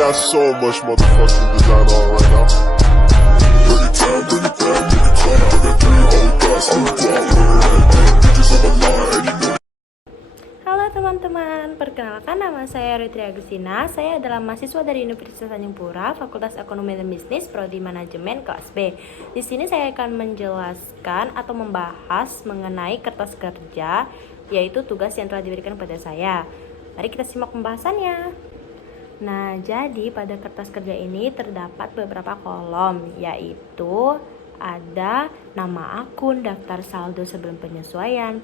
got so much motherfucking design on right now. Bring it down, nigga, clown. I got 3 old guys on the block, bitches on my line, and you know. Halo teman-teman, perkenalkan nama saya Rutri Agustina. Saya adalah mahasiswa dari Universitas Tanjung Pura, Fakultas Ekonomi dan Bisnis, Prodi Manajemen kelas B. Di sini saya akan menjelaskan atau membahas mengenai kertas kerja, yaitu tugas yang telah diberikan pada saya. Mari kita simak pembahasannya. Nah, jadi pada kertas kerja ini terdapat beberapa kolom, yaitu ada nama akun, daftar saldo sebelum penyesuaian,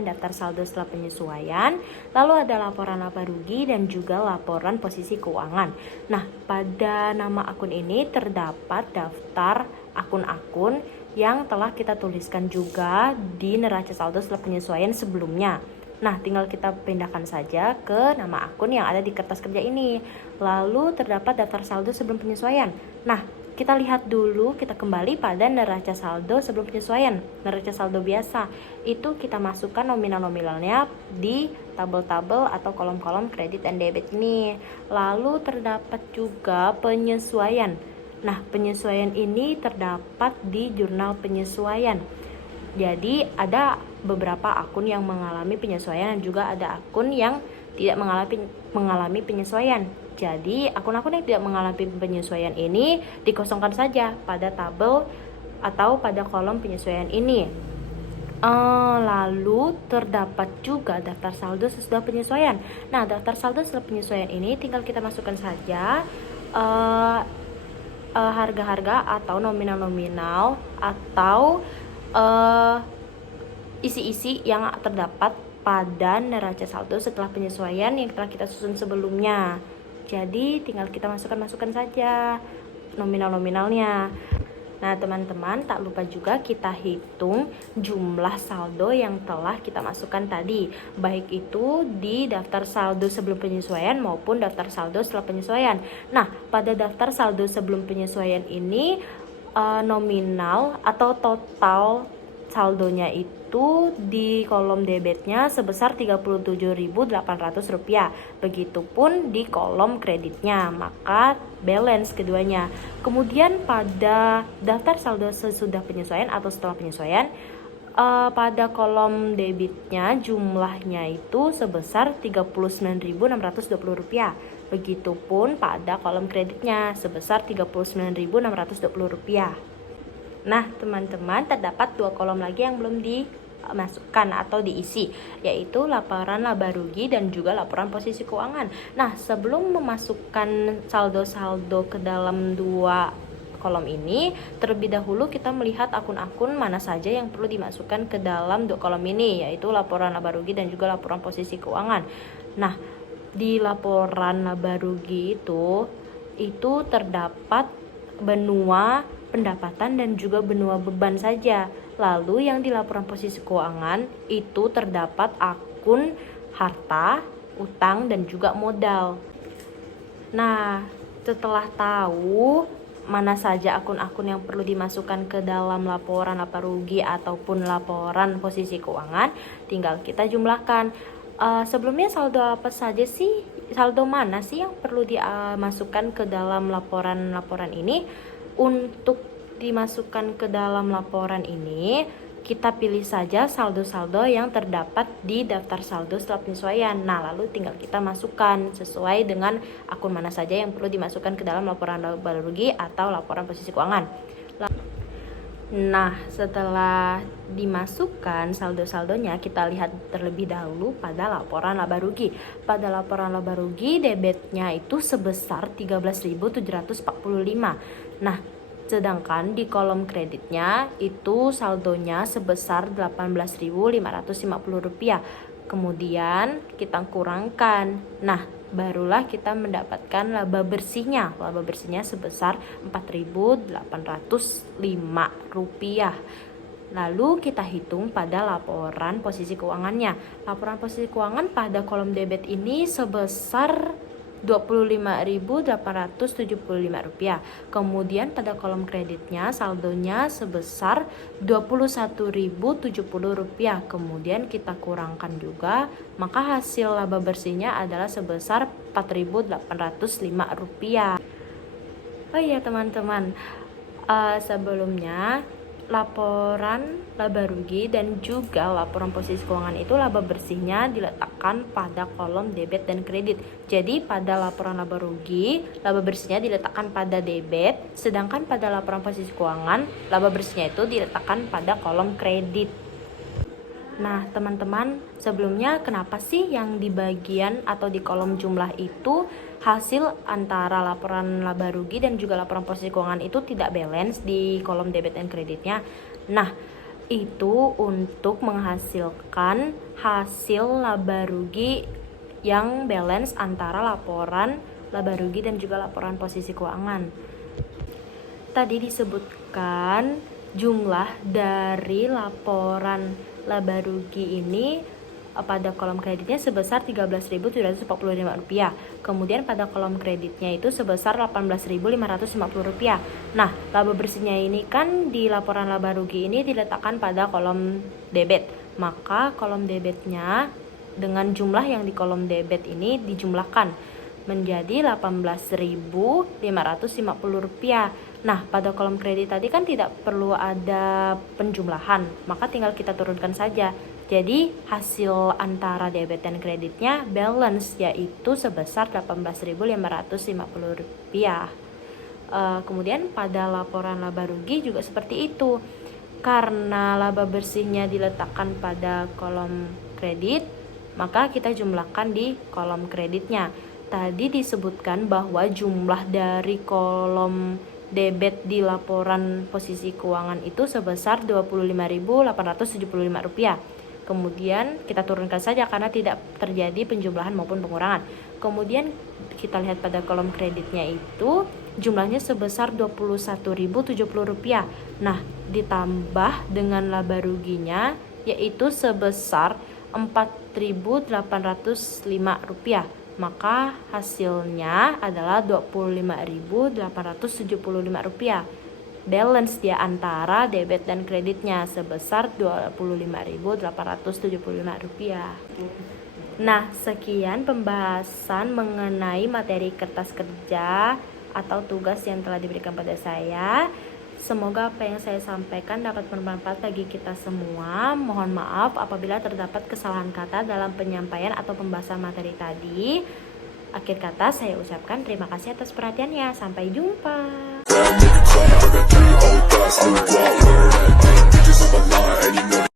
daftar saldo setelah penyesuaian, lalu ada laporan laba rugi dan juga laporan posisi keuangan. Nah, pada nama akun ini terdapat daftar akun-akun yang telah kita tuliskan juga di neraca saldo setelah penyesuaian sebelumnya. Nah, tinggal kita pindahkan saja ke nama akun yang ada di kertas kerja ini. Lalu terdapat daftar saldo sebelum penyesuaian. Nah, kita lihat dulu, kita kembali pada neraca saldo sebelum penyesuaian. Neraca saldo biasa, itu kita masukkan nominal-nominalnya di tabel-tabel atau kolom-kolom kredit dan debit ini. Lalu terdapat juga penyesuaian. Nah, penyesuaian ini terdapat di jurnal penyesuaian. Jadi ada beberapa akun yang mengalami penyesuaian dan juga ada akun yang tidak mengalami penyesuaian. Jadi akun-akun yang tidak mengalami penyesuaian ini dikosongkan saja pada tabel atau pada kolom penyesuaian ini. Lalu terdapat juga daftar saldo sesudah penyesuaian. Nah, daftar saldo setelah penyesuaian ini tinggal kita masukkan saja harga-harga atau nominal-nominal atau isi-isi yang terdapat pada neraca saldo setelah penyesuaian yang telah kita susun sebelumnya. Jadi tinggal kita masukkan saja nominal-nominalnya. Nah, teman-teman, tak lupa juga kita hitung jumlah saldo yang telah kita masukkan tadi, baik itu di daftar saldo sebelum penyesuaian maupun daftar saldo setelah penyesuaian. Nah, pada daftar saldo sebelum penyesuaian ini nominal atau total saldonya itu di kolom debitnya sebesar Rp37.800. Begitupun di kolom kreditnya, maka balance keduanya. Kemudian pada daftar saldo sesudah penyesuaian atau setelah penyesuaian, pada kolom debitnya jumlahnya itu sebesar Rp39.620. Begitupun pada kolom kreditnya sebesar Rp39.620. Nah, teman-teman, terdapat 2 kolom lagi yang belum dimasukkan atau diisi, yaitu laporan laba rugi dan juga laporan posisi keuangan. Nah, sebelum memasukkan saldo-saldo ke dalam 2 kolom ini, terlebih dahulu kita melihat akun-akun mana saja yang perlu dimasukkan ke dalam 2 kolom ini, yaitu laporan laba rugi dan juga laporan posisi keuangan. Nah, di laporan laba rugi itu terdapat benua pendapatan dan juga benua beban saja. Lalu yang di laporan posisi keuangan itu terdapat akun harta, utang dan juga modal. Nah, setelah tahu mana saja akun-akun yang perlu dimasukkan ke dalam laporan laba rugi ataupun laporan posisi keuangan, tinggal kita jumlahkan. Sebelumnya saldo apa saja sih? Saldo mana sih yang perlu dimasukkan ke dalam laporan ini? Untuk dimasukkan ke dalam laporan ini, kita pilih saja saldo-saldo yang terdapat di daftar saldo setelah penyesuaian. Nah, lalu tinggal kita masukkan sesuai dengan akun mana saja yang perlu dimasukkan ke dalam laporan laba rugi atau laporan posisi keuangan. Nah, setelah dimasukkan saldo-saldonya, kita lihat terlebih dahulu pada laporan laba rugi. Pada laporan laba rugi, debitnya itu sebesar Rp13.745. Nah, sedangkan di kolom kreditnya itu saldonya sebesar Rp18.550. Kemudian kita kurangkan. Nah, barulah kita mendapatkan laba bersihnya. Laba bersihnya sebesar Rp4.805. Lalu kita hitung pada laporan posisi keuangannya. Laporan posisi keuangan pada kolom debit ini sebesar Rp25.875. Kemudian pada kolom kreditnya saldonya sebesar Rp21.070. Kemudian kita kurangkan juga, maka hasil laba bersihnya adalah sebesar Rp4.805. Oh iya teman-teman, sebelumnya laporan laba rugi dan juga laporan posisi keuangan itu laba bersihnya diletakkan pada kolom debit dan kredit. Jadi pada laporan laba rugi, laba bersihnya diletakkan pada debit, sedangkan pada laporan posisi keuangan, laba bersihnya itu diletakkan pada kolom kredit. Nah teman-teman, sebelumnya kenapa sih yang di bagian atau di kolom jumlah itu hasil antara laporan laba rugi dan juga laporan posisi keuangan itu tidak balance di kolom debit dan kreditnya? Nah, itu untuk menghasilkan hasil laba rugi yang balance antara laporan laba rugi dan juga laporan posisi keuangan. Tadi disebutkan jumlah dari laporan laba rugi ini pada kolom kreditnya sebesar Rp13.745. Kemudian pada kolom kreditnya itu sebesar Rp18.550. Nah, laba bersihnya ini kan di laporan laba rugi ini diletakkan pada kolom debit. Maka kolom debitnya dengan jumlah yang di kolom debit ini dijumlahkan menjadi Rp18.550. Nah, pada kolom kredit tadi kan tidak perlu ada penjumlahan, maka tinggal kita turunkan saja. Jadi hasil antara debit dan kreditnya balance, yaitu sebesar Rp18.550. Kemudian pada laporan laba rugi juga seperti itu. Karena laba bersihnya diletakkan pada kolom kredit, maka kita jumlahkan di kolom kreditnya. Tadi disebutkan bahwa jumlah dari kolom debit di laporan posisi keuangan itu sebesar Rp25.875. Kemudian kita turunkan saja karena tidak terjadi penjumlahan maupun pengurangan. Kemudian kita lihat pada kolom kreditnya itu jumlahnya sebesar Rp21.070. Nah, ditambah dengan laba ruginya yaitu sebesar Rp4.805. Maka hasilnya adalah Rp25.875. Balance di antara debit dan kreditnya sebesar Rp25.875. Nah, sekian pembahasan mengenai materi kertas kerja atau tugas yang telah diberikan pada saya. Semoga apa yang saya sampaikan dapat bermanfaat bagi kita semua. Mohon maaf apabila terdapat kesalahan kata dalam penyampaian atau pembahasan materi tadi. Akhir kata saya ucapkan terima kasih atas perhatiannya. Sampai jumpa. That nigga clap, I got 3 old thoughts, I'm a block, bitches on my line, and you know